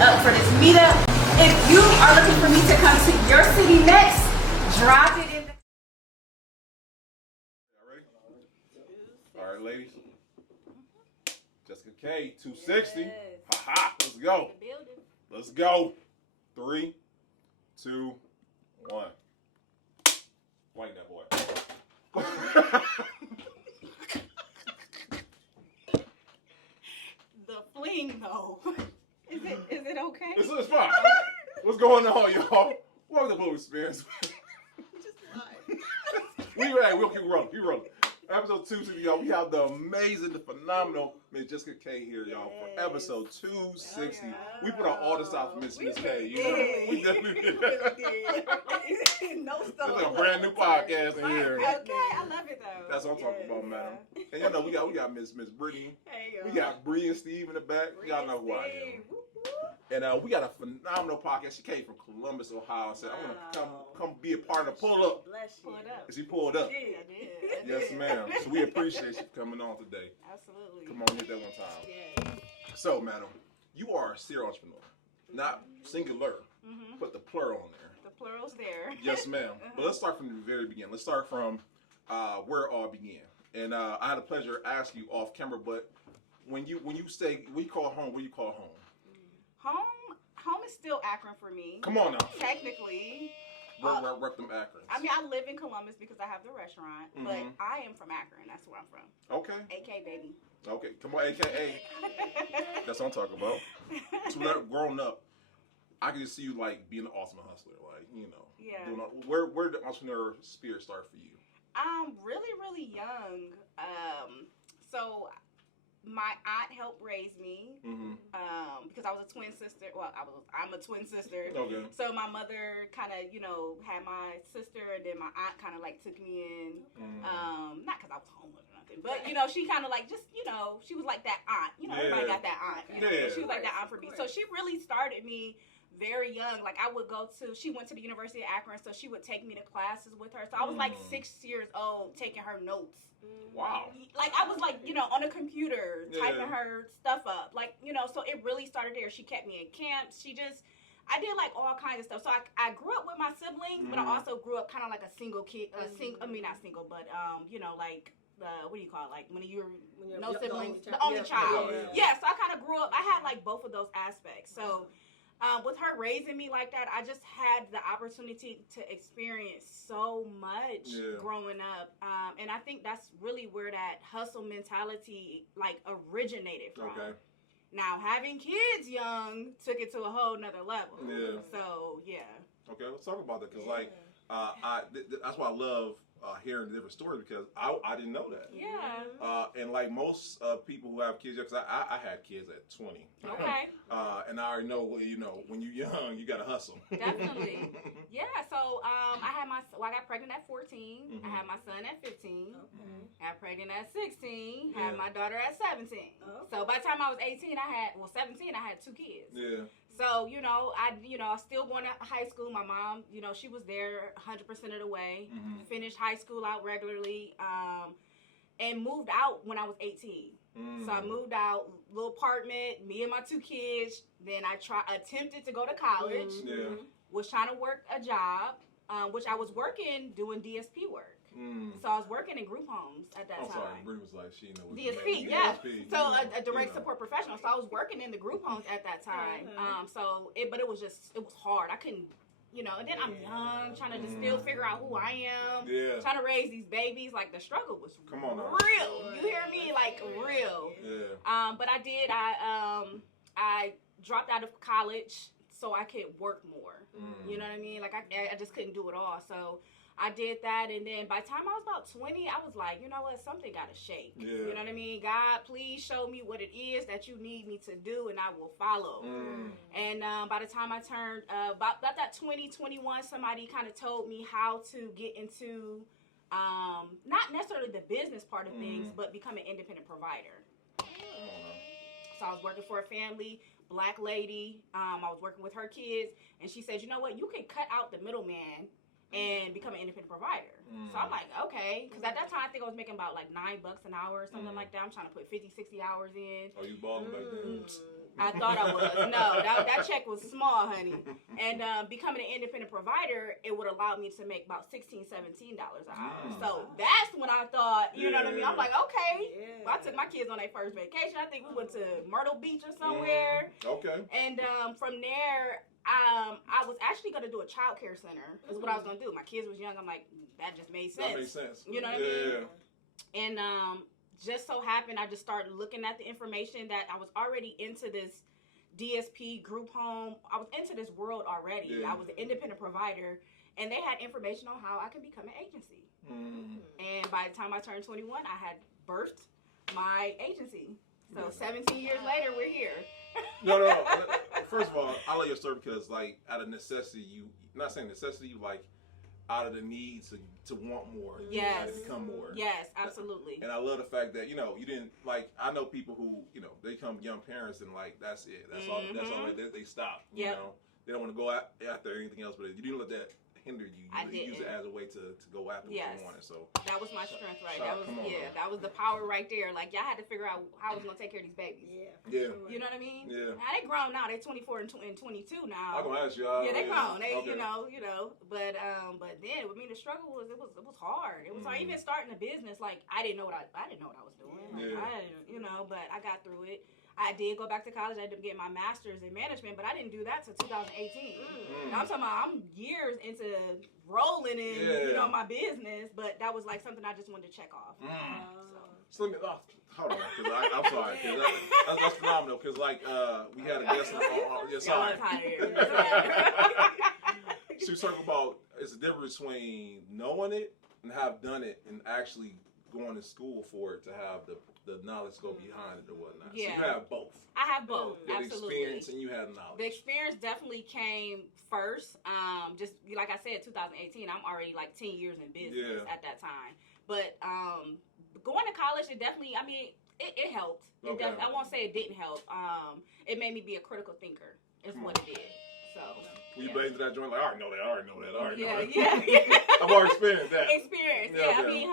up for this meetup. If you are looking for me to come to your city next, drop it in the... All right, ladies. Jessica K, 260. Yes. Ha-ha, let's go. Let's go. 3, 2, 1. White that boy. The fling, though. Is it okay? It's fine. What's going on, y'all? Welcome to Blue Experience. Just lie. We'll keep rolling. Episode 260, y'all. We have the amazing, the phenomenal Miss Jessica K here, y'all, for episode 260. We put on all the stuff for Miss K. You know, we definitely did. No stuff. This is like a brand new podcast in here. Okay, I love it though. That's what I'm talking about, madam. And y'all know we got Miss Brittany. Hey, we got Bree and Steve in the back. Y'all know who I am. And we got a phenomenal podcast. She came from Columbus, Ohio, and said, "I want to come be a part of Pull Up." Pull it up. And she pulled up. I did. Yes, ma'am. So we appreciate you coming on today. Absolutely. Come on, hit that one time. Yeah. So, madam, you are a serial entrepreneur, not singular, but the plural on there. The plural's there. Yes, ma'am. But let's start from the very beginning. Let's start from where it all began. And I had a pleasure to ask you off camera, but when you say we call home, what do you call home? Home is still Akron for me. Come on now. Technically. Rep them Akron. I mean, I live in Columbus because I have the restaurant, but I am from Akron. That's where I'm from. Okay. AK, baby. Okay. Come on, AKA. That's what I'm talking about. So growing up, I can just see you like being an awesome hustler, like, you know. Yeah. Where did the entrepreneur spirit start for you? Really, really young. So my aunt helped raise me because I was a twin sister. Well, I'm a twin sister. Okay. So my mother kind of, had my sister, and then my aunt kind of like took me in. Not because I was homeless or nothing, but she kind of like just she was like that aunt. Everybody got that aunt. She was like that aunt for me. So she really started me very young. Like I would she went to the University of Akron, so she would take me to classes with her. So I was like 6 years old taking her notes. Wow. Like I was like, on a computer typing her stuff up. Like, so it really started there. She kept me in camps. I did like all kinds of stuff. So I grew up with my siblings, but I also grew up kind of like a single kid, not single, but like what do you call it? Like when you're no siblings, the only child. Yeah, so I kind of grew up. I had like both of those aspects. So with her raising me like that, I just had the opportunity to experience so much growing up. And I think that's really where that hustle mentality like originated from. Okay. Now, having kids young took it to a whole nother level. Yeah. So, yeah. Okay, let's talk about that. Because, that's why I love hearing different stories, because I didn't know that. Yeah. And like most people who have kids, because I had kids at 20. Okay. And I already know, when you're young, you got to hustle. Definitely. Yeah, so I got pregnant at 14. I had my son at 15. Okay. Got pregnant at 16. Had my daughter at 17. Okay. So by the time I was 17, I had 2 kids. Yeah. So, I still going to high school. My mom, she was there 100% of the way. Finished high school out regularly, and moved out when I was 18. So I moved out, little apartment, me and my 2 kids. Then I attempted to go to college. Was trying to work a job, which I was working doing DSP work. So I was working in group homes at that time. Sorry, Brittany was like, she knows. DSP, yeah. DSP, so a direct support professional. So I was working in the group homes at that time. But it was hard. I couldn't, and then I'm young, trying to just still figure out who I am. Yeah. Trying to raise these babies. Like the struggle was real. You hear me? Like real. Yeah. But I did. I dropped out of college so I could work more. You know what I mean? Like I just couldn't do it all. So I did that, and then by the time I was about 20, I was like, you know what, something got to shake. Yeah. You know what I mean? God, please show me what it is that you need me to do, and I will follow. And by the time I turned, about that 2021, somebody kind of told me how to get into, not necessarily the business part of things, but become an independent provider. So I was working for a family, Black lady. I was working with her kids, and she said, you know what, you can cut out the middleman and become an independent provider. So I'm like, okay, because at that time I think I was making about like $9 an hour or something like that. I'm trying to put 50, 60 hours in. Oh, you balling back then? I thought I was. No, that check was small, honey. And becoming an independent provider, it would allow me to make about $16, $17 an hour. So that's when I thought, you know what I mean? I'm like, okay. Well, I took my kids on their first vacation. I think we went to Myrtle Beach or somewhere. Okay. And from there, I was actually going to do a child care center is what I was going to do. My kids was young. I'm like, that just made sense. That makes sense. You know what I mean? And just so happened, I just started looking at the information that I was already into this DSP group home. I was into this world already. I was an independent provider, and they had information on how I can become an agency. And by the time I turned 21, I had birthed my agency. So 17 years later, we're here. No. First of all, I love your story because, like, out of necessity, not saying necessity, like, out of the need to want more, to become more. Yes, absolutely. And I love the fact that, you know, you didn't, like, I know people who, you know, they come young parents and, like, that's it. That's all they stop. You know, they don't want to go after anything else, but you didn't let that hinder you. You use it as a way to go after what you wanted. So that was my strength, right? That was the power right there. Like, y'all had to figure out how I was gonna take care of these babies. Sure. You know what I mean? Yeah. Now they grown now. They 24 and 22 now. I'm gonna ask you. They grown. They you know. But then with me the struggle was it was hard. It was hard. Even starting a business, like I didn't know what I was doing. Like, I didn't, but I got through it. I did go back to college. I ended up getting my master's in management, but I didn't do that till 2018. Now I'm talking about I'm years into rolling in, my business, but that was like something I just wanted to check off. So let me, hold on, because I'm sorry, because that's phenomenal. Because like we had a guest on sorry. She was talking about it's the difference between knowing it and have done it and actually going to school for it to have the knowledge go behind it or whatnot. So you have both. I have both. You had Absolutely. Experience and you had knowledge. The experience definitely came first. Just like I said, 2018, I'm already like 10 years in business at that time. But going to college, it definitely, I mean, it helped. I won't say it didn't help. It made me be a critical thinker is what it did. So. Were you blamed that joint? Like, I already know that. Yeah. I've already experienced that. I mean,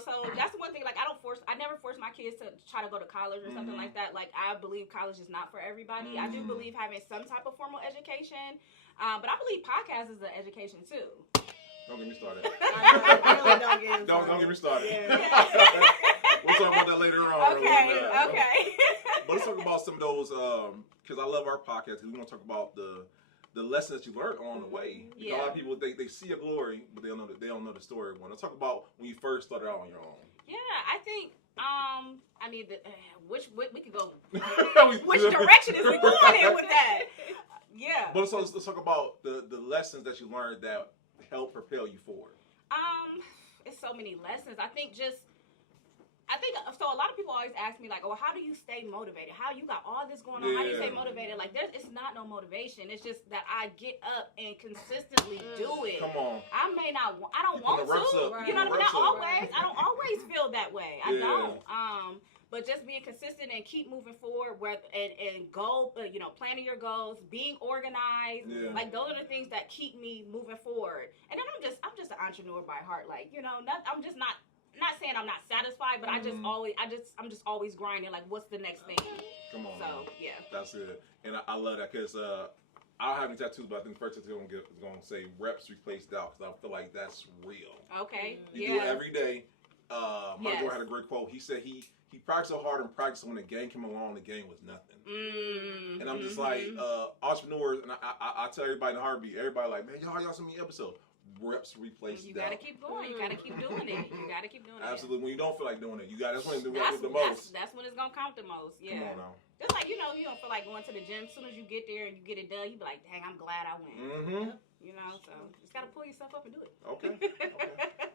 so that's one thing. Like, I never force my kids to try to go to college or something like that. Like, I believe college is not for everybody. I do believe having some type of formal education, but I believe podcast is an education too. Don't get me started. Don't get me started. We'll talk about that later on. Okay. But let's talk about some of those, because I love our podcast, because we want to talk about the lessons that you learned along the way. A lot of people they see your glory, but they don't know the story. Let's talk about when you first started out on your own. Yeah, I think I mean which we could go which direction is we going in with that? Yeah. But let's talk about the lessons that you learned that helped propel you forward. It's so many lessons. I think so. A lot of people always ask me like, "Oh, how do you stay motivated? How you got all this going on? How do you stay motivated?" Like, it's not no motivation. It's just that I get up and consistently do it. Come on. I don't want to. You know what I mean? I don't always feel that way. I don't. But just being consistent and keep moving forward, and goal, planning your goals, being organized, like those are the things that keep me moving forward. And then I'm just an entrepreneur by heart. Like, I'm just not saying I'm not satisfied, but I'm just always grinding. Like, what's the next thing? Come on. So yeah, that's it. And I love that because I don't have any tattoos, but I think the first tattoo is gonna say reps replaced doubt because I feel like that's real. Okay. You do it every day. My brother had a great quote. He said he practiced so hard and practiced when the game came along, the game was nothing. And I'm just like entrepreneurs, and I tell everybody in a heartbeat. Everybody like, man, y'all send me an episode. Reps replace doubt. You gotta keep going. You gotta keep doing it. Absolutely. When you don't feel like doing it, that's when you do it the most. That's when it's gonna count the most. Yeah. Come on now. Just like you don't feel like going to the gym. As soon as you get there and you get it done, you be like, dang, I'm glad I went. So just gotta pull yourself up and do it. Okay.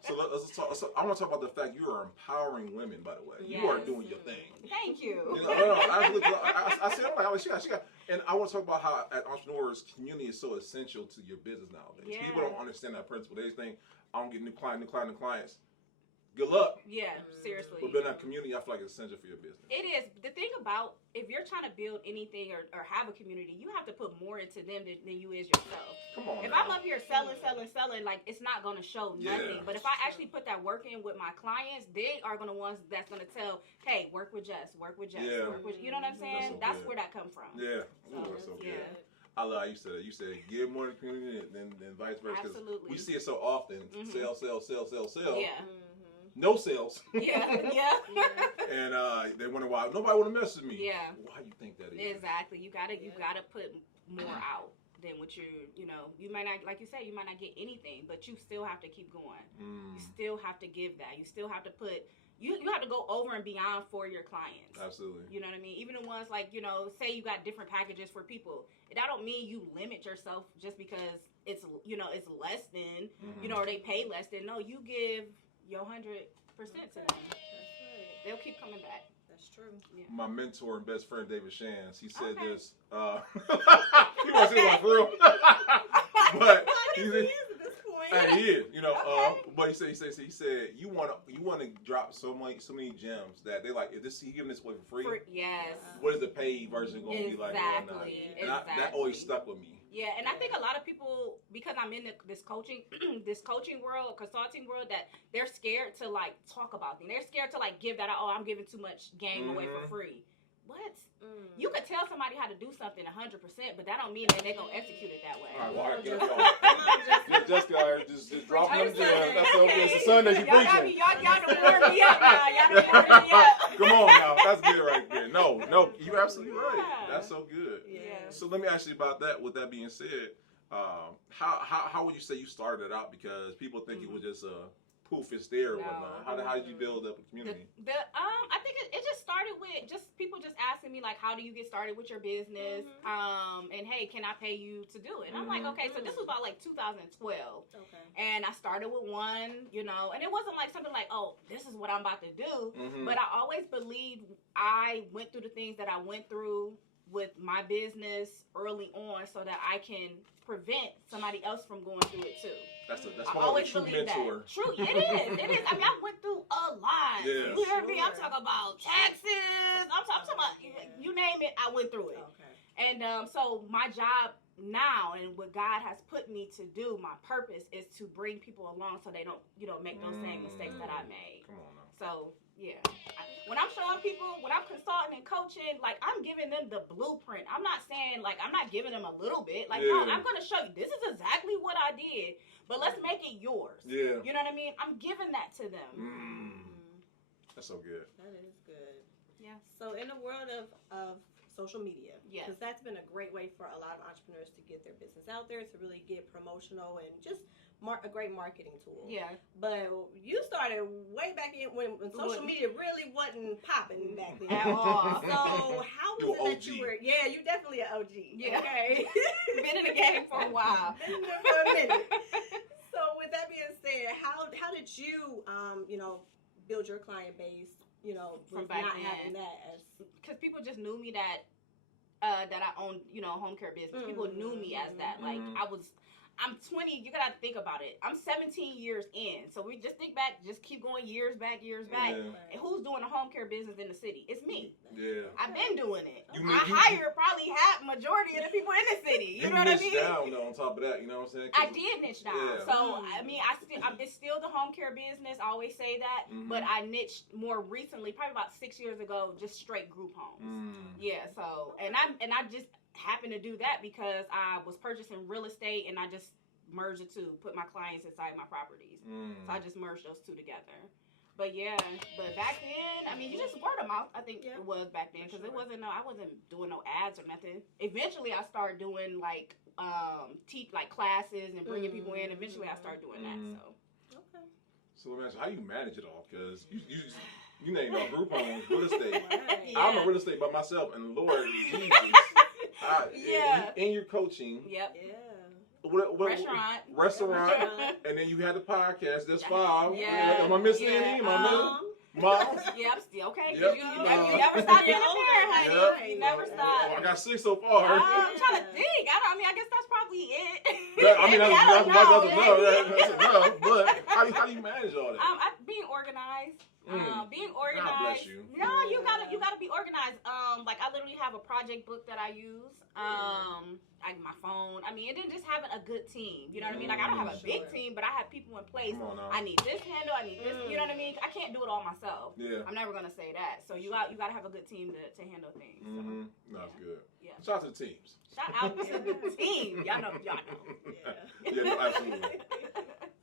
So let's talk. So I want to talk about the fact you are empowering women. By the way, you are doing your thing. Thank you. I said, she got. And I want to talk about how as entrepreneurs, community is so essential to your business nowadays. Yeah. People don't understand that principle. They just think I don't get new clients. good luck. Yeah, seriously. But building that community, I feel like it's essential for your business. It is. The thing about, if you're trying to build anything or have a community, you have to put more into them than you is yourself. Come on, if now. I'm up here selling, like, it's not going to show nothing. But if I actually put that work in with my clients, they are going to ones that's going to tell, hey, work with Jess, work with Jess, work with, you know what I'm saying? That's where that come from. Yeah. Ooh, that's so good. I love how you said it. You said give more to the community than vice versa. Absolutely. We see it so often. Sell. Yeah. No sales. Yeah. And they wonder why nobody want to mess with me. Yeah. Why do you think that is? Exactly. You gotta put more out than what you might not, like you say, you might not get anything, but you still have to keep going. You still have to give that. You still have to put. You have to go over and beyond for your clients. Absolutely. You know what I mean? Even the ones like, say you got different packages for people. That don't mean you limit yourself just because it's less than, or they pay less than. No, you give your 100% to them. That's right. They'll keep coming back. That's true. Yeah. My mentor and best friend, David Shans, he said this. He wants to say like for real. But he is, but he said, you want to drop so many gems that they like. If he giving this away for free, yes. What is the paid version going to be like? Exactly. That always stuck with me. Yeah, and I think a lot of people, because I'm in this coaching world, consulting world, that they're scared to like talk about things. They're scared to like give that. Oh, I'm giving too much game away for free. What? You could tell somebody how to do something 100%, but that don't mean that they're gonna execute it that way. All right, well, I get it. Jessica, just dropping them gems. That's so good. It's a Sunday you preaching. Y'all done warmed me up now. Y'all done warmed me up. Come on now, that's good right there. No, you're absolutely right. That's so good. Yeah. So let me ask you about that. With that being said, how would you say you started it out? Because people think it was just poof, it's there or whatnot. How did you build up a community? I think it just started with just people just asking me like, how do you get started with your business? And hey, can I pay you to do it? And I'm like, okay, so this was about like 2012. Okay. And I started with one, and it wasn't like something like, oh, this is what I'm about to do. But I always believed I went through the things that I went through with my business early on so that I can prevent somebody else from going through it too. That's I always believe that. True, it is. I mean, I went through a lot. Yeah. You heard me? I'm talking about taxes. I'm talking about, you name it, I went through it. Okay. And so my job now and what God has put me to do, my purpose is to bring people along so they don't, make those same mistakes that I made. Come on now. So, yeah. When I'm showing people, when I'm consulting and coaching, like, I'm giving them the blueprint. I'm not saying, like, I'm not giving them a little bit. Like, no, I'm going to show you, this is exactly what I did, but let's make it yours. Yeah. You know what I mean? I'm giving that to them. That's so good. That is good. Yeah. So, in the world of social media, yes, because that's been a great way for a lot of entrepreneurs to get their business out there, to really get promotional and just a great marketing tool. Yeah. But you started way back in when social media really wasn't popping back then at all. So how was it that you were? Yeah, you definitely an OG. Yeah. Okay. Been in the game for a while. Been there for a minute. So with that being said, how did you build your client base? From with back not then. having that as because people just knew me that I owned, home care business. People knew me as that. Like I'm 20. You gotta think about it. I'm 17 years in, so we just think back. Just keep going years back. Yeah. And who's doing the home care business in the city? It's me. Yeah. I've been doing it. I hired probably half majority of the people in the city. You know what I mean? Down though. On top of that, you know what I'm saying? I did niche down. Yeah. So I mean, it's still the home care business. I always say that, but I niched more recently, probably about 6 years ago, just straight group homes. Yeah. So and I just happened to do that because I was purchasing real estate and I just merged the two, put my clients inside my properties. So I just merged those two together. But yeah, but back then, I mean, you just word of mouth. I think it was back then because it wasn't I wasn't doing no ads or nothing. Eventually, I started doing like classes and bringing people in. Eventually, I started doing that. So okay. So let me ask you, how you manage it all? Because you named all group homes, real estate. Right. I'm a real estate by myself, and Lord Jesus, in your coaching. Yep. Yeah. Restaurant, and then you had the podcast. That's 5. Yeah. Am I missing any? Am I missing? Mom? Yep. Okay. Yep. You never stop being a parent, honey. Yep. You never stop. I got 6 so far. I'm trying to think. I guess that's probably it. That's enough. But how do you manage all that? Being organized organized. Being God bless organized. you. No, you gotta be organized. Like I literally have a project book that I use. Like my phone. I mean, and then just having a good team. You know what I mean? Like I don't have a big team, but I have people in place. Come on now. I need this handle. I need this. You know what I mean? I can't do it all myself. Yeah. I'm never gonna say that. So you gotta have a good team to handle things. So, That's good. Yeah. Shout out to the teams. Shout out to the team. Y'all know. Yeah, no, absolutely.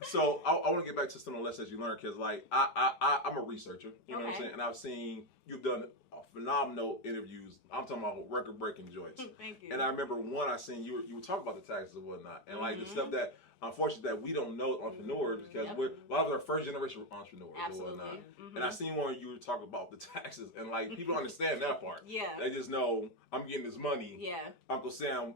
So I want to get back to some of the lessons you learned, because like I'm a researcher, you know what I'm saying, and I've seen you've done phenomenal interviews. I'm talking about record-breaking joints. Thank you. And I remember one I seen you were talking about the taxes and whatnot, and like the stuff that unfortunately that we don't know entrepreneurs, because we're a lot of our first generation entrepreneurs and whatnot. And I seen one you were talking about the taxes, and like people don't understand that part. Yeah. They just know I'm getting this money. Yeah. Uncle Sam,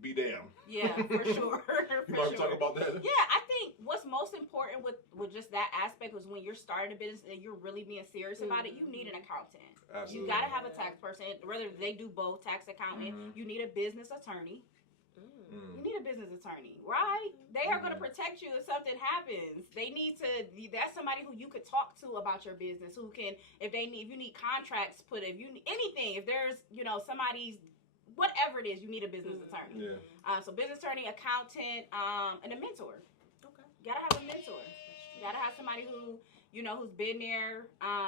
be damned. Yeah, for sure. You want to talk about that? Yeah, I think what's most important with just that aspect was when you're starting a business and you're really being serious about it, you need an accountant. Absolutely. You got to have a tax person, whether they do both, tax accountant. You need a business attorney. You need a business attorney, right? They are going to protect you if something happens. They need to. That's somebody who you could talk to about your business. Who can, if you need contracts put, if you need anything, if there's somebody's. Whatever it is, you need a business attorney. Yeah. So business attorney, accountant, and a mentor. Okay. You gotta have a mentor. You gotta have somebody who who's been there,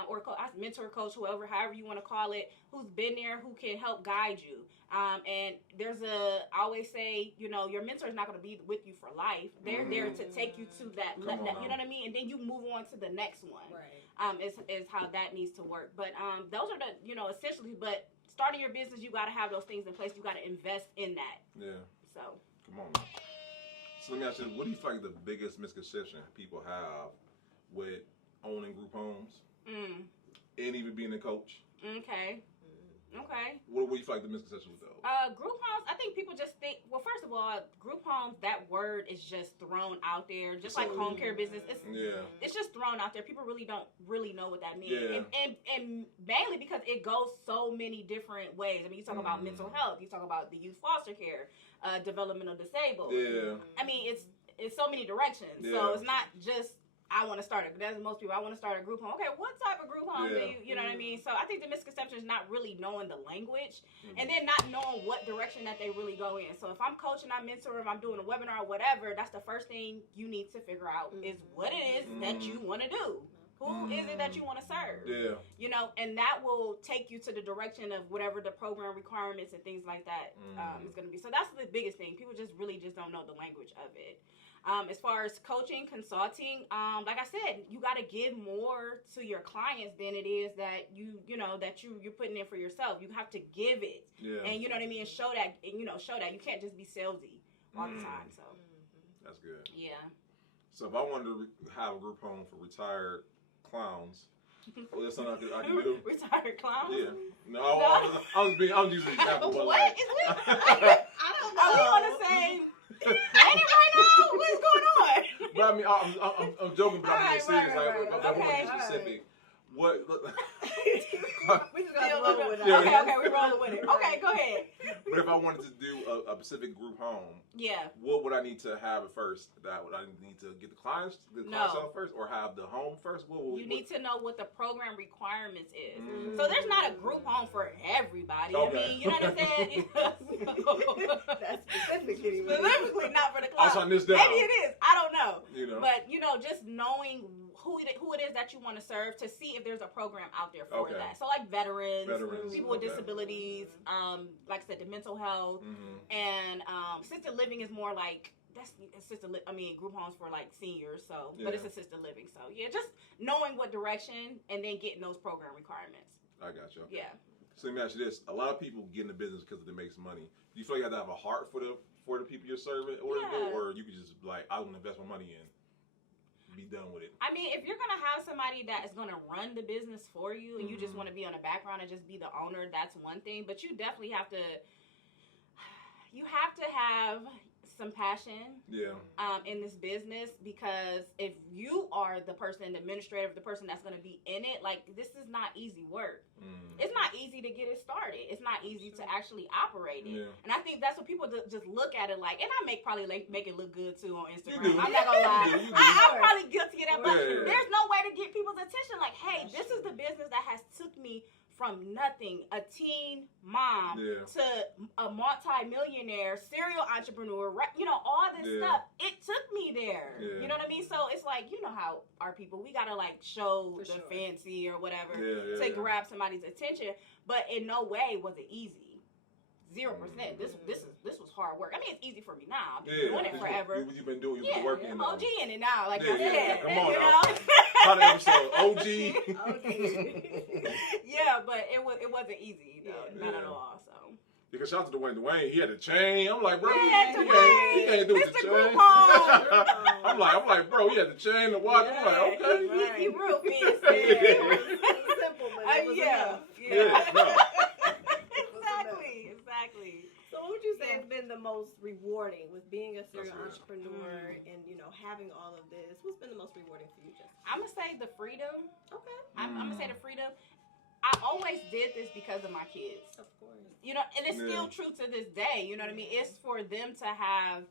or mentor, coach, however you want to call it, who's been there, who can help guide you. And I always say, your mentor is not going to be with you for life. They're there to take you to that, you know what I mean? And then you move on to the next one. Right. Is how that needs to work. But those are the, essentially, but starting your business, you got to have those things in place. You got to invest in that. Yeah. So. Come on, man. So let me ask you, what do you feel like the biggest misconception people have with owning group homes and even being a coach? Okay. What do you feel like the misconception with those? Group homes, I think people just think, well, first of all, group homes, that word is just thrown out there, just like home care business. It's just thrown out there. People really don't know what that means. Yeah. And mainly because it goes so many different ways. I mean, you talk about mental health, you talk about the youth foster care, developmental disabled. Yeah. I mean, it's so many directions. Yeah. So it's not just, I want to start it. That's most people. I want to start a group home. Okay, what type of group home do you know what I mean? So I think the misconception is not really knowing the language and then not knowing what direction that they really go in. So if I'm coaching, I'm mentoring, if I'm doing a webinar or whatever, that's the first thing you need to figure out is what it is that you want to do. Who is it that you want to serve? Yeah. And that will take you to the direction of whatever the program requirements and things like that is going to be. So that's the biggest thing. People just really just don't know the language of it. As far as coaching, consulting, like I said, you got to give more to your clients than it is that you're putting in for yourself. You have to give it, and you know what I mean, and show that, show that you can't just be salesy all the time. So that's good. Yeah. So if I wanted to have a group home for retired clowns, well, that's something I can do. Retired clowns? Yeah. No. I was using an example. But what like, is it? I don't know. Are we on the same? Ain't it right now? What's going on? But I mean, I'm joking, but I'm being serious. Right. I want to be specific. What? We just gotta roll with it. Okay, we rolling with it. Okay, go ahead. But if I wanted to do a specific group home, what would I need to have at first? Would I need to get the clients out first, or have the home first? You need to know what the program requirements is. So there's not a group home for everybody. Okay. I mean, you know what I'm saying? That's specifically not for the client. I'll sign this down. Maybe it is. I don't know. But just knowing who it is that you want to serve to see if there's a program out there for that. So like veterans people with disabilities, like I said, the mental health, and assisted living is more like group homes for like seniors. So, but it's assisted living. So just knowing what direction and then getting those program requirements. I got you. Okay. Yeah. So let me ask you this: a lot of people get in the business because it makes money. Do you feel like you have to have a heart for the people you're serving, or you could just like, I want to invest my money in? Be done with it. I mean, if you're gonna have somebody that is gonna run the business for you, and you just want to be on the background and just be the owner, that's one thing. But you definitely have to You have to have some passion in this business, because if you are the person, the administrator, the person that's going to be in it, like, this is not easy work. It's not easy to get it started. It's not easy to actually operate it. And I think that's what people just look at it like, and I probably make it look good too on Instagram. I'm not gonna lie. I'm probably guilty of that, but there's no way to get people's attention. Like, hey, this is the business that has took me from nothing, a teen mom, to a multi-millionaire, serial entrepreneur, you know, all this stuff. It took me there. You know what I mean? So it's like, you know how our people, we gotta like show the fancy or whatever to grab somebody's attention. But in no way was it easy. 0%. This was hard work. I mean, it's easy for me now. I've been doing it forever. You've been doing. You've been working. I'm OG in it now. Like I said, come on, you know. Hot episode, OG. Yeah, but it wasn't easy though, not at all. So. Because shout out to Dwayne. Dwayne, he had a chain. I'm like, bro, he Dwayne, can't do with the chain. I'm like, bro, he had the chain, the watch. I'm like, okay. He real fancy. It was simple, but it was enough. Exactly. So what would you say has been the most rewarding with being a serial entrepreneur and, you know, having all of this? What's been the most rewarding for you, Jessica? I'm going to say the freedom. Okay. I'm going to say the freedom. I always did this because of my kids. Of course. You know, and it's still true to this day. You know what I mean? It's for them to have,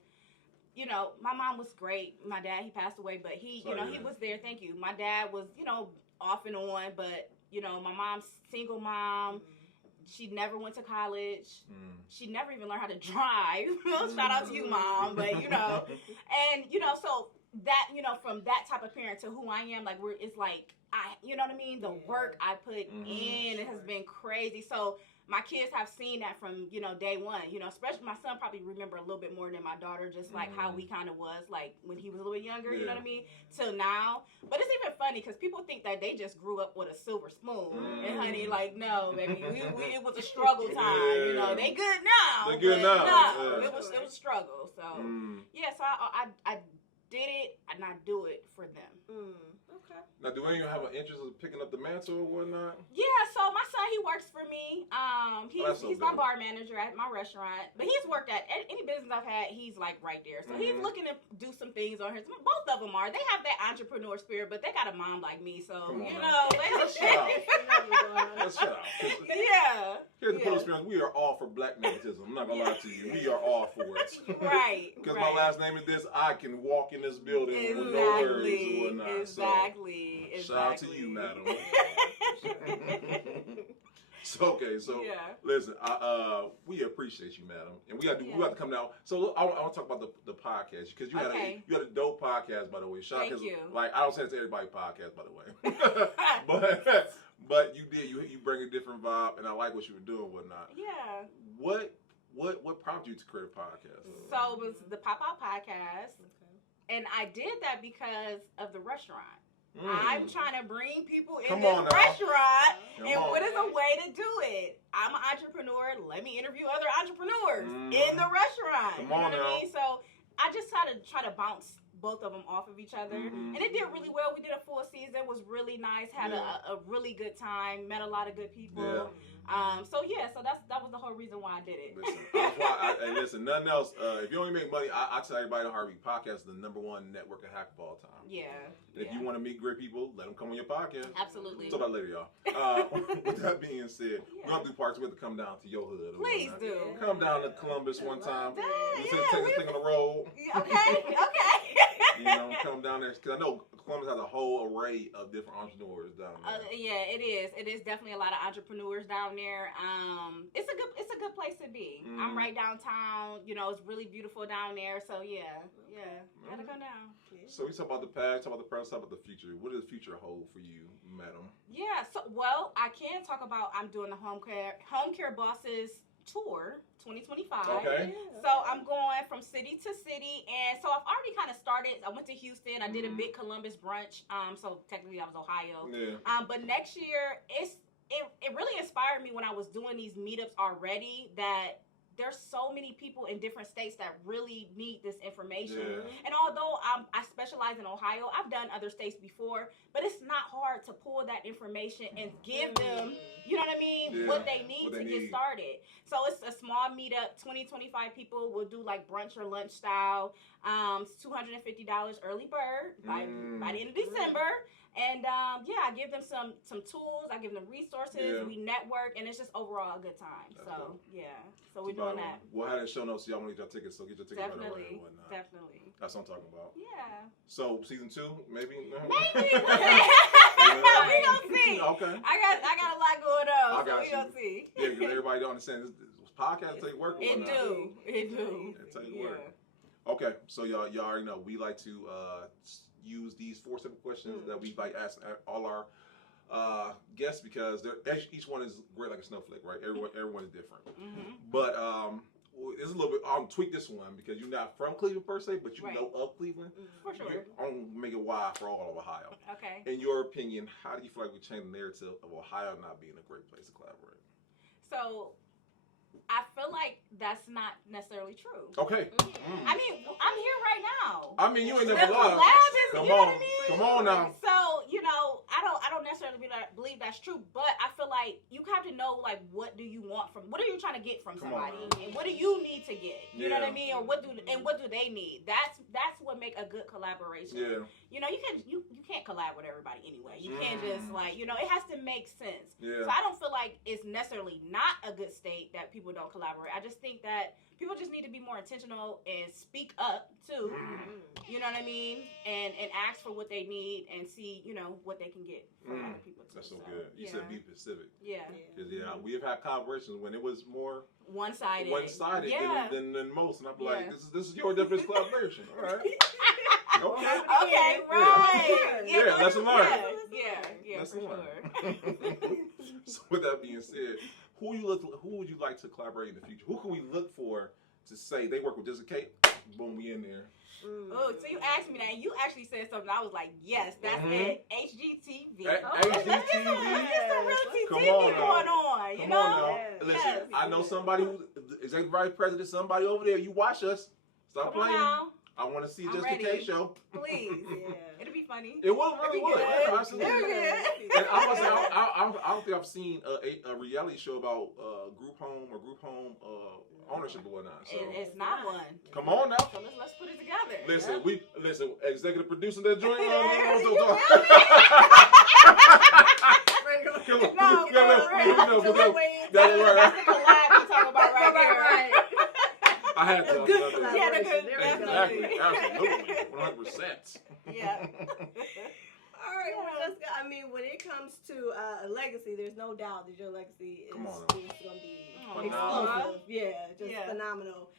you know, my mom was great. My dad, he passed away, but he was there. Thank you. My dad was, you know, off and on, but, you know, my mom's single mom. She never went to college. She never even learned how to drive. Shout out to you, Mom. But, you know, and, you know, so that, you know, from that type of parent to who I am, like, it's like, you know what I mean? The work I put in, it has been crazy. So my kids have seen that from, you know, day one. You know, especially my son probably remember a little bit more than my daughter, just like how we kind of was, like, when he was a little younger, you know what I mean? Till now. But it's even funny because people think that they just grew up with a silver spoon. And honey, like, no, baby, it was a struggle time. You know, they good now. They good now. No, it was a struggle. So, so I did it and I do it for them. Okay. Now, do any of you have an interest in picking up the mantle or whatnot? Yeah, so my son, he works for me. He's my bar manager at my restaurant. But he's worked at any business I've had, he's like right there. So he's looking to do some things on his. Both of them are. They have that entrepreneur spirit, but they got a mom like me. So, you know. Let's shout out. Yeah. Here's the full experience. We are all for black nepotism. I'm not going to lie to you. We are all for it. Right. Because my last name is this, I can walk in this building with no worries or whatnot. Exactly. Shout out to you, madam. So listen, we appreciate you, madam, and we got to come down. So I want to talk about the podcast because you had a dope podcast, by the way. Thank you. Like, I don't say it's everybody's podcast, by the way, but you bring a different vibe, and I like what you were doing, and whatnot. Yeah. What prompted you to create a podcast? So it was the Pop Out Podcast, and I did that because of the restaurant. I'm trying to bring people in this restaurant, and what is a way to do it? I'm an entrepreneur. Let me interview other entrepreneurs in the restaurant. You know what I mean? So I just try to bounce both of them off of each other, and it did really well. We did a full season. It was really nice. Had a really good time. Met a lot of good people. So that was the whole reason why I did it. Listen, nothing else. If you only make money, I tell everybody, Harvey, podcast is the #1 network of hack of all time. Yeah. If you want to meet great people, let them come on your podcast. Absolutely. Talk about later, y'all. With that being said, we're going to do parts. We have to come down to your hood. Please do. Come down to Columbus one time. Take this thing on the road. Okay. You know, come down there because I know Columbus has a whole array of different entrepreneurs down there. Yeah, it is. It is definitely a lot of entrepreneurs down there. It's a good place to be. I'm right downtown. You know, it's really beautiful down there. So gotta come down. So we talk about the past, talk about the present, talk about the future. What does the future hold for you, madam? Yeah. So I can talk about. I'm doing the home care bosses tour 2025. Okay. So I'm going from city to city, and so I've already kind of started. I went to Houston. I did a big Columbus brunch. So technically I was Ohio. Yeah. But next year it really inspired me when I was doing these meetups already that there's so many people in different states that really need this information. Yeah. And although I specialize in Ohio, I've done other states before, but it's not hard to pull that information and give them you know what I mean, what they need to get started. So it's a small meetup, 20-25 people. We'll do like brunch or lunch style. It's $250 early bird by the end of December. And I give them some tools. I give them resources. Yeah. We network, and it's just overall a good time. That's so dope. So we're doing that. We'll have that show notes. So y'all want to get your tickets. So get your tickets right away and whatnot. Definitely. That's what I'm talking about. Yeah. So season 2, maybe. Maybe. We gonna see. Okay. I got a lot going on. So we gonna see. Yeah, because everybody don't understand this podcast take work. It do. It take work. Okay, so y'all already know we like to use these 4 simple questions that we like ask all our guests, because each one is great like a snowflake, right? Everyone is different. But it's a little bit. I'll tweak this one because you're not from Cleveland per se, but you know of Cleveland. For sure. I'm gonna make it wide for all of Ohio. Okay. In your opinion, how do you feel like we change the narrative of Ohio not being a great place to collaborate? So I feel like that's not necessarily true. Okay. I mean, I'm here right now. I mean, you ain't never lied. Come on. Come on now. So, I don't necessarily believe that's true, but I feel like you have to know, like, what do you want what are you trying to get from somebody? And what do you need to get? You know what I mean? Or what do they need? That's what make a good collaboration. Yeah. You can't collab with everybody anyway. You can't just it has to make sense. Yeah. So I don't feel like it's necessarily not a good state that people don't collaborate. I just think that people just need to be more intentional and speak up too. You know what I mean? And ask for what they need and see, what they can get from other people too. That's so good. You said be specific. Yeah. Because we have had collaborations when it was more one-sided than most, and I'm like, this is your definition of collaboration. All right. Okay, right. Yeah, lesson learned. Yeah, lesson for learned. Sure. So with that being said, who would you like to collaborate in the future? Who can we look for to say they work with educator? Boom, we in there. Oh, so you asked me that, and you actually said something. I was like, yes, that's it. HGTV. HGTV. Let's get some real TV going on. You know? Listen, I know somebody who's executive vice president. Somebody over there. You watch us. Stop playing. I want to see just the K show. Please. It'll be funny. It would. Yeah, absolutely. And I must say, I don't think I've seen a reality show about group home ownership or whatnot. So it's not one. Come on now. So let's put it together. Listen, executive producer that joint. That's the collab we're talking about right here. I had to. Good collaboration. Exactly. Absolutely. 100%. Yeah. All right, well, Jessica, I mean, when it comes to a legacy, there's no doubt that your legacy is going to be explosive. Phenomenal.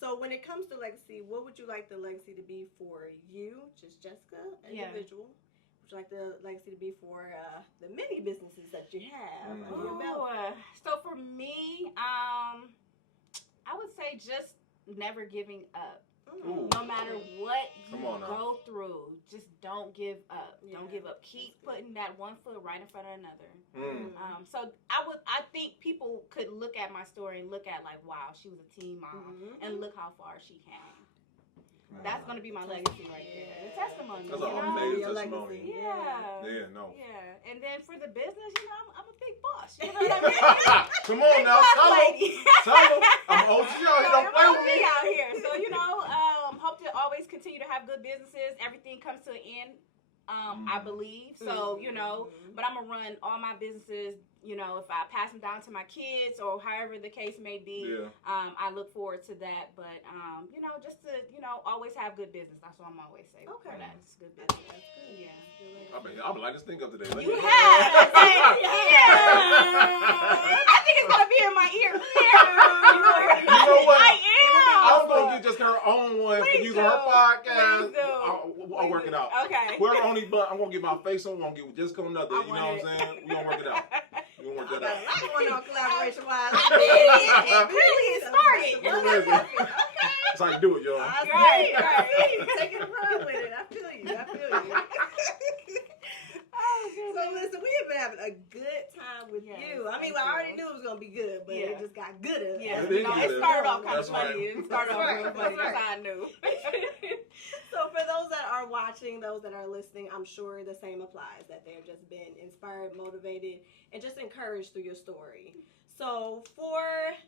So when it comes to legacy, what would you like the legacy to be for you, just Jessica, individual? Would you like the legacy to be for the many businesses that you have under your belt? So for me, I would say just never giving up. No matter what you go through, just don't give up. Don't give up. Keep putting that one foot right in front of another. So I think people could look at my story and look at like, wow, she was a teen mom, and look how far she came. That's going to be my legacy right there. The testimony. That's an amazing testimony. Yeah. No. Yeah. And then for the business, I'm a big boss. You know what I mean? Come on now. Tell them. I'm OG out here. Don't play with me out here. So, hope to always continue to have good businesses. Everything comes to an end, I believe. So, but I'm going to run all my businesses, if I pass them down to my kids or however the case may be, I look forward to that. But, just to, always have good business. That's what I'm always saying. Okay. That's good business. That's good. Yeah. I'll be like this thing up today. You have. I think it's going to be in my ear. You know what? I am. I'm going to get just her own one for using her podcast. I'll work it out. Okay. Whoever only but I'm going to get my face on. I'm going to get Jessica another. You know what I'm saying? We're going to work it out. We're going to work that out. I'm going on collaboration-wise. It started. That's how you do it, y'all. Right. Taking a run with it. I feel you. So listen, we have been having a good time with you. I mean, I already knew it was gonna be good, but it just got gooder. Yeah, it started off kind of funny. It started off real funny. That's how I knew. So for those that are watching, those that are listening, I'm sure the same applies, that they've just been inspired, motivated, and just encouraged through your story. So for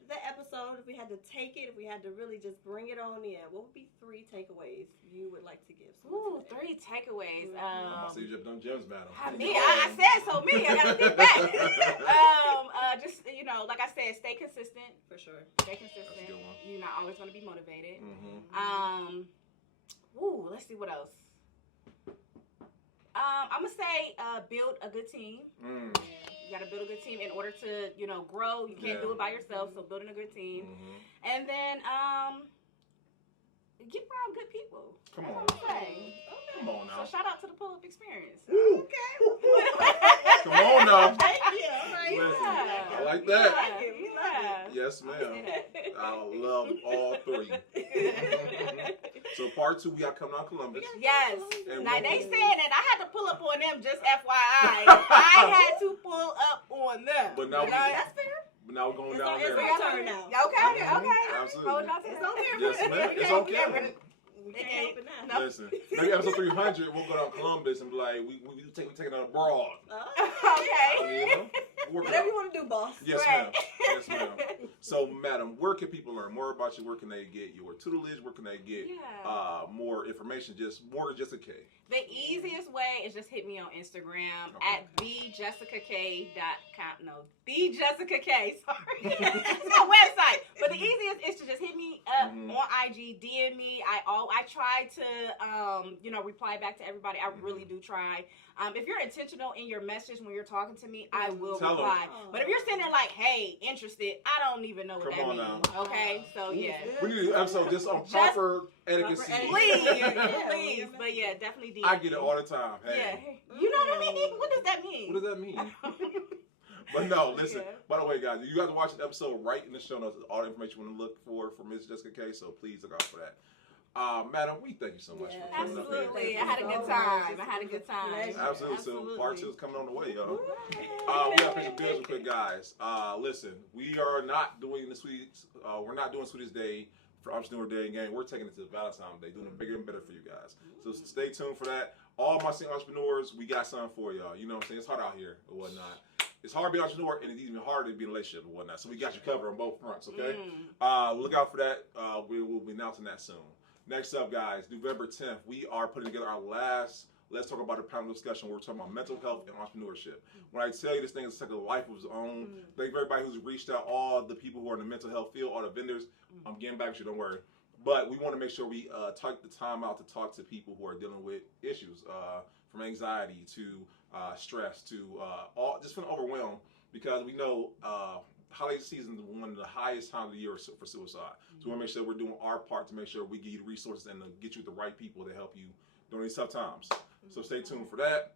the episode, if we had to take it, if we had to really just bring it on in, what would be 3 takeaways you would like to give? Ooh, 3 takeaways. I'm gonna say you them gems, madam. I said so many. I gotta think back. Just like I said, stay consistent. For sure. Stay consistent. That's a good one. You're not always gonna be motivated. Let's see what else. I'm gonna say build a good team. You gotta build a good team in order to, grow. You can't do it by yourself, so building a good team. And then get around good people. Come That's on. what I'm saying. Come on now. So shout out to the pull-up experience. Okay. Come on now. Thank you. All right. Listen, I like that. Yeah. Yes, ma'am. I love all 3. So part 2, we got coming out Columbus. Yes. And Now what- they saying that I had to pull up on them, just FYI. I had to pull up on them. But now That's fair. But now we're going It's down on- there. it's our turn now. Okay. Absolutely. Hold on to It's that. on there. Yes, ma'am. It's okay. We can't help it now. No. Listen, maybe episode 300, we'll go down Columbus and be like, we taking it abroad. Okay. You know? Whatever you want to do, boss. Yes, Right. ma'am. Yes, ma'am. So, madam, where can people learn more about you? Where can they get your tutelage? Where can they get more information? More than just a K. The easiest way is just hit me on Instagram at thejessicak.com. No, thejessicak. Sorry, it's my website. But the easiest is to just hit me up on IG, DM me. I try to reply back to everybody. I really do try. If you're intentional in your message when you're talking to me, I will reply. But if you're sitting there like, hey, interested, I don't even know what that means. Now. Okay, so yeah. We need an episode just on proper etiquette. Please. But yeah, definitely DM. I get it all the time. Hey. Yeah. You know what I mean? What does that mean? What does that mean? But no, listen. By the way, guys, you have to watch the episode right in the show notes. All the information you want to look for Miss Jessica K. So please look out for that. Madam, we thank you so much for coming up here. Absolutely. I had a good time. Absolutely. So part 2 is coming on the way, y'all. We got to pay some bills real quick, guys. Listen, we are not doing the Sweetest. We're not doing Sweetest Day for Entrepreneur Day again. We're taking it to Valentine's Day, doing it bigger and better for you guys. So stay tuned for that. All my single entrepreneurs, we got something for y'all. You know what I'm saying? It's hard out here or whatnot. It's hard to be an entrepreneur, and it's even harder to be in a relationship or whatnot. So we got you covered on both fronts, okay? Look out for that. We will be announcing that soon. Next up, guys, November 10th, we are putting together our last Let's Talk About a panel discussion where we're talking about mental health and entrepreneurship. When I tell you this thing is like a life of its own, thank everybody who's reached out, all the people who are in the mental health field, all the vendors. I'm getting back to you, don't worry. But we want to make sure we take the time out to talk to people who are dealing with issues, from anxiety to stress to just feeling overwhelmed, because we know holiday season is one of the highest times of the year for suicide. So we want to make sure we're doing our part to make sure we give you the resources and to get you the right people to help you during these tough times. So stay tuned for that.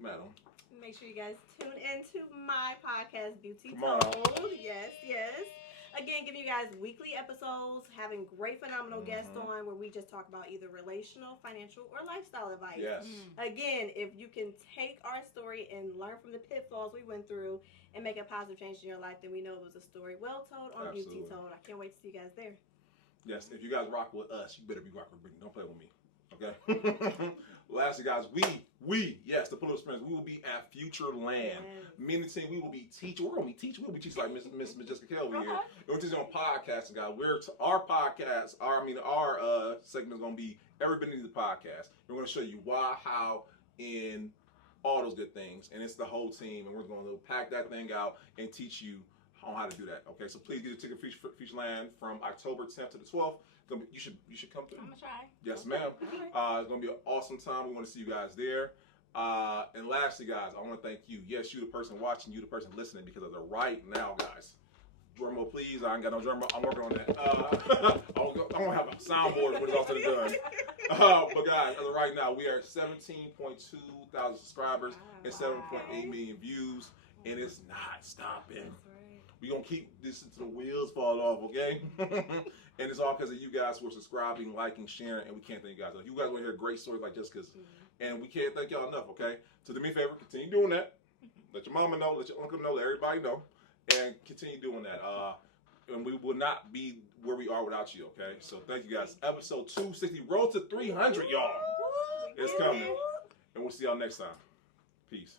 Madam. Make sure you guys tune into my podcast, Beauty Come on. Told. Yes. Again, giving you guys weekly episodes, having great, phenomenal guests on where we just talk about either relational, financial, or lifestyle advice. Yes. Again, if you can take our story and learn from the pitfalls we went through and make a positive change in your life, then we know it was a story well told on Absolutely. Beauty Told. I can't wait to see you guys there. Yes, if you guys rock with us, you better be rocking with Brittany. Don't play with me. Okay? Lastly, guys, yes, the Political Experience, we will be at Future Land. Me and the team, we will be teaching. We're going to be teaching. We'll be teaching like Miss Jessica K over here. We're teaching on podcasting, guys. Our podcast, our segment is going to be every bit of the podcast. We're going to show you why, how, and all those good things. And it's the whole team. And we're going to pack that thing out and teach you on how to do that. Okay, so please get your ticket for Futureland from October 10th to the 12th. You should come through. I'm gonna try. Yes, ma'am. It's gonna be an awesome time. We want to see you guys there. And lastly, guys, I want to thank you. Yes, you the person watching, you the person listening, because as of right now, guys. Drum roll, please. I ain't got no drum roll. I'm working on that. I'm gonna have a soundboard when it's all said and done. But guys, as of right now, we are 17.2 thousand subscribers and 7.8 million views, and it's not stopping. We're going to keep this until the wheels fall off, okay? And it's all because of you guys who are subscribing, liking, sharing, and we can't thank you guys enough. You guys want to hear great stories like Jessica's, and we can't thank y'all enough, okay? So do me a favor, continue doing that. Let your mama know, let your uncle know, let everybody know, and continue doing that. and we will not be where we are without you, okay? So thank you guys. Episode 260, road to 300, y'all. It's coming. And we'll see y'all next time. Peace.